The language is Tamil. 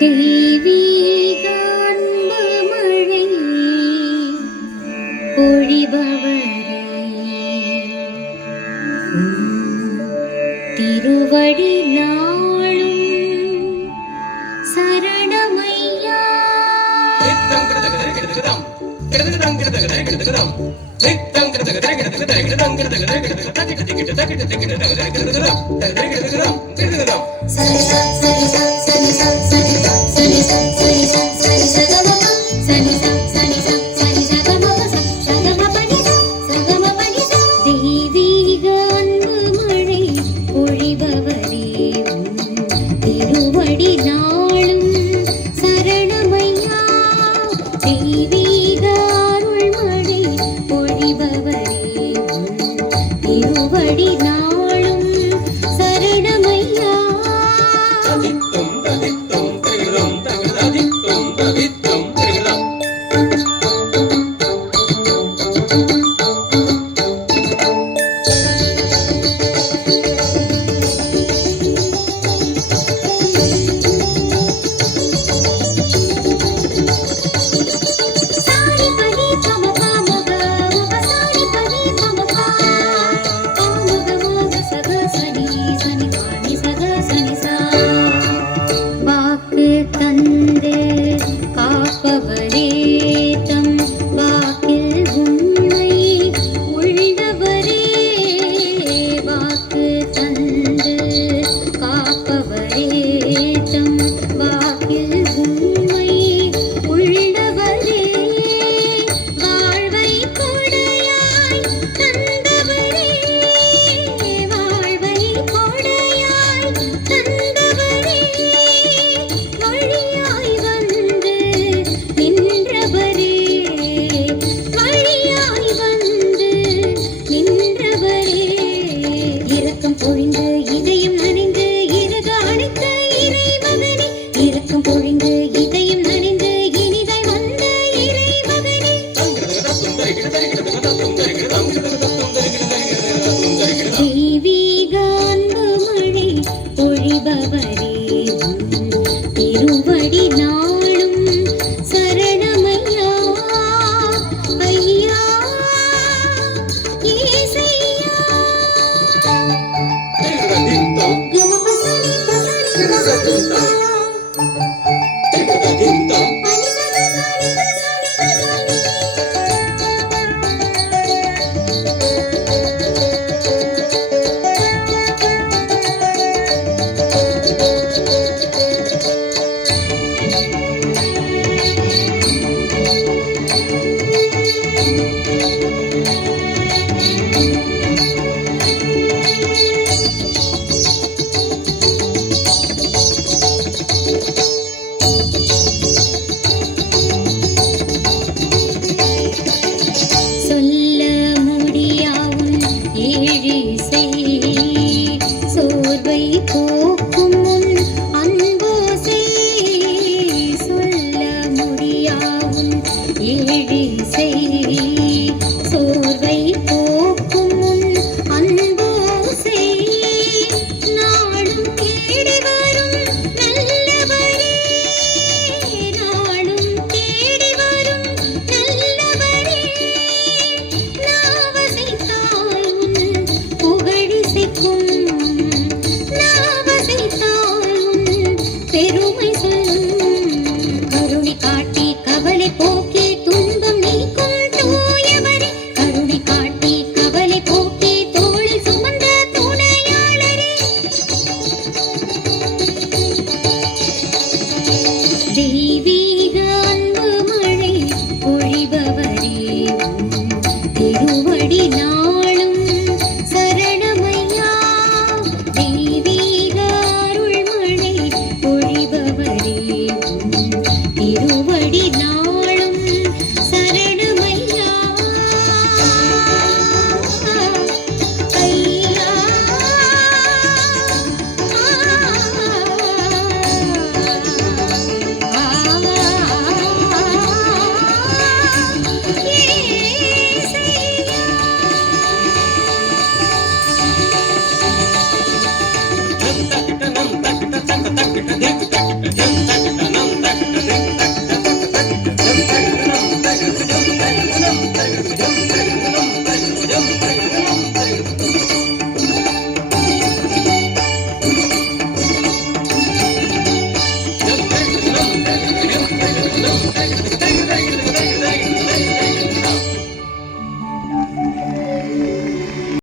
தெய்வீக அன்பு மழை பொழிபவரே, திருவடி நாளும் சரணமையா. தெய்வீக அன்பு மழை பொழிபவரே, திருவடி நாளும் சரணமையா. தெய்வீக அருள் மழை பொழிபவரே, திருவடி நாளும் சரணமையா. வாக்கு தந்து காப்பவரே, தம் வாக்கில் உண்மை உள்ளவரே. வாக்கு தந்து காப்பவரே, தம் வாக்கில் உண்மை உள்ளவரே. வாழ்வை கொடையாய் தந்தவரே, வாழ்வை கொடையாய் தந்தவரே. வழியாய் வந்து நின்றவரே, வழியாய் வந்து நின்றவரே. இரக்கம் பொழிந்து இதயம் நனைந்து இருக அணைத்த இறைமகனே, இரக்கம் பொழிந்து இதயம் நனைந்து இனிதாய் வந்த இறைமகனே. தெய்வீக அன்பு மழை பொழிபவரே, திருவடி நாளும் சரணமையா. ஐயா ஏசையா. சொல்ல முடியாவும் ஏழிசை சோர்வை போக்கும் உன் அன்போசை. சொல்ல முடியாவும் ஏழிசை சோர்வை போக்கும் உன் அன்போசை. நாளும் தேடி வரும் நல்லவரே, நாளும் தேடி வரும் நல்லவரே. நாவசைத்தால் உன் புகழிசைக்கும், நாவசைத்தால் உன் பெருமை சொல்லும். கருணை காட்டி கவலை போக்கி துன்பம் நீக்கும் தூயவரே, கருணை காட்டி கவலை போக்கி தோளில் சுமந்த துணையாளரே. தெய்வீக அன்பு மழை பொழிபவரே, திருவடி நாளும் சரணமையா. தெய்வீக அருள் மழை பொழிபவரே, திருவடி நாளும் சரணமையா. ஐயா Jam தடுகுடும்